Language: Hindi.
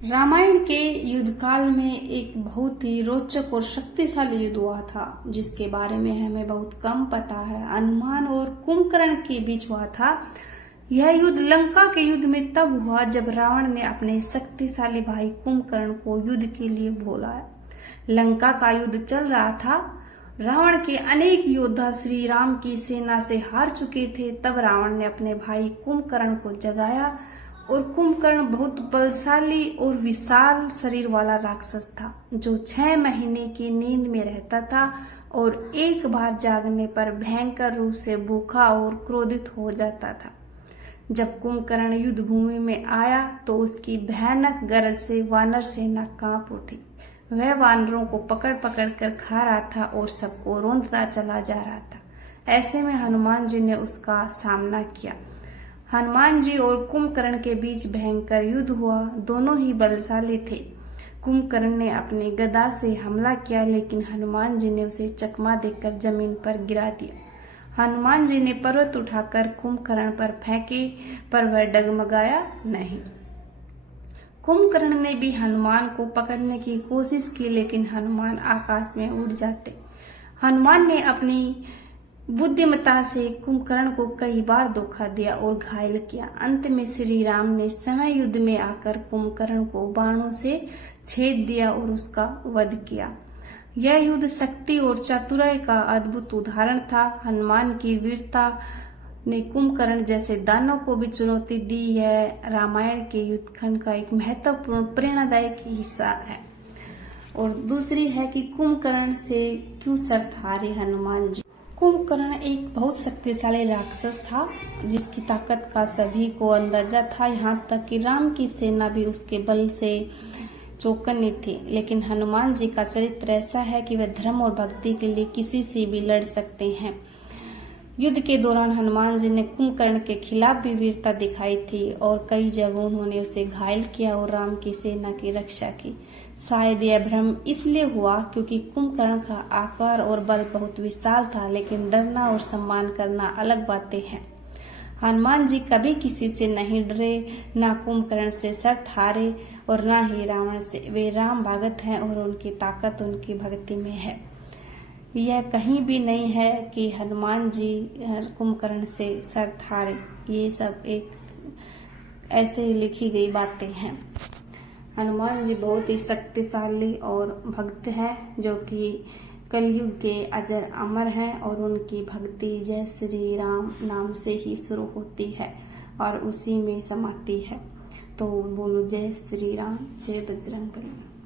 रामायण के युद्ध काल में एक बहुत ही रोचक और शक्तिशाली युद्ध हुआ था, जिसके बारे में हमें बहुत कम पता है। हनुमान और कुंभकर्ण के बीच हुआ था। यह युद्ध लंका के युद्ध में तब हुआ जब रावण ने अपने शक्तिशाली भाई कुंभकर्ण को युद्ध के लिए बुलाया। लंका का युद्ध चल रहा था। रावण के अनेक योद्धा श्री राम की सेना से हार चुके थे। तब रावण ने अपने भाई कुंभकर्ण को जगाया और कुंभकर्ण बहुत बलशाली और विशाल शरीर वाला राक्षस था, जो 6 महीने की नींद में रहता था और एक बार जागने पर भयंकर रूप से भूखा और क्रोधित हो जाता था। जब कुंभकर्ण युद्ध भूमि में आया तो उसकी भयानक गरज से वानर सेना कांप उठी। वह वानरों को पकड़ पकड़ कर खा रहा था और सबको रौंदता चला जा रहा था। ऐसे में हनुमान जी ने उसका सामना किया। हनुमान जी और कुंभकर्ण के बीच भयंकर युद्ध हुआ। दोनों ही बलशाली थे। कुंभकर्ण ने अपनी गदा से हमला किया, लेकिन हनुमान जी ने उसे चकमा देकर जमीन पर गिरा दिया। हनुमान जी ने पर्वत उठाकर कुंभकर्ण पर फेंके, पर वह डगमगाया नहीं। कुंभकर्ण ने भी हनुमान को पकड़ने की कोशिश की, लेकिन हनुमान आकाश में उड़ जाते। हनुमान ने अपनी बुद्धिमत्ता से कुंभकर्ण को कई बार धोखा दिया और घायल किया। अंत में श्री राम ने समय युद्ध में आकर कुंभकर्ण को बाणों से छेद दिया और उसका वध किया। यह युद्ध शक्ति और चातुर्य का अद्भुत उदाहरण था। हनुमान की वीरता ने कुंभकर्ण जैसे दानव को भी चुनौती दी। यह रामायण के युद्ध खंड का एक महत्वपूर्ण प्रेरणादायक हिस्सा है। और दूसरी है कि कुंभकर्ण से क्यों शर्त हारे हनुमान जी। कुंभकर्ण एक बहुत शक्तिशाली राक्षस था, जिसकी ताकत का सभी को अंदाजा था। यहाँ तक कि राम की सेना भी उसके बल से चौकन्नी थी। लेकिन हनुमान जी का चरित्र ऐसा है कि वह धर्म और भक्ति के लिए किसी से भी लड़ सकते हैं। युद्ध के दौरान हनुमान जी ने कुंभकर्ण के खिलाफ भी वीरता दिखाई थी और कई जगहों उन्होंने उसे घायल किया और राम की सेना की रक्षा की। शायद यह भ्रम इसलिए हुआ क्योंकि कुंभकर्ण का आकार और बल बहुत विशाल था, लेकिन डरना और सम्मान करना अलग बातें हैं। हनुमान जी कभी किसी से नहीं डरे, ना कुंभकर्ण से शर्त हारे और ना ही रावण से। वे राम भगत हैं और उनकी ताकत उनकी भक्ति में है। यह कहीं भी नहीं है कि हनुमान जी कुंभकर्ण से शर्त हारे। ये सब एक ऐसे ही लिखी गई बातें हैं। हनुमान जी बहुत ही शक्तिशाली और भक्त हैं, जो कि कलयुग के अजर अमर हैं और उनकी भक्ति जय श्री राम नाम से ही शुरू होती है और उसी में समाती है। तो बोलो जय श्री राम, जय बजरंगबली।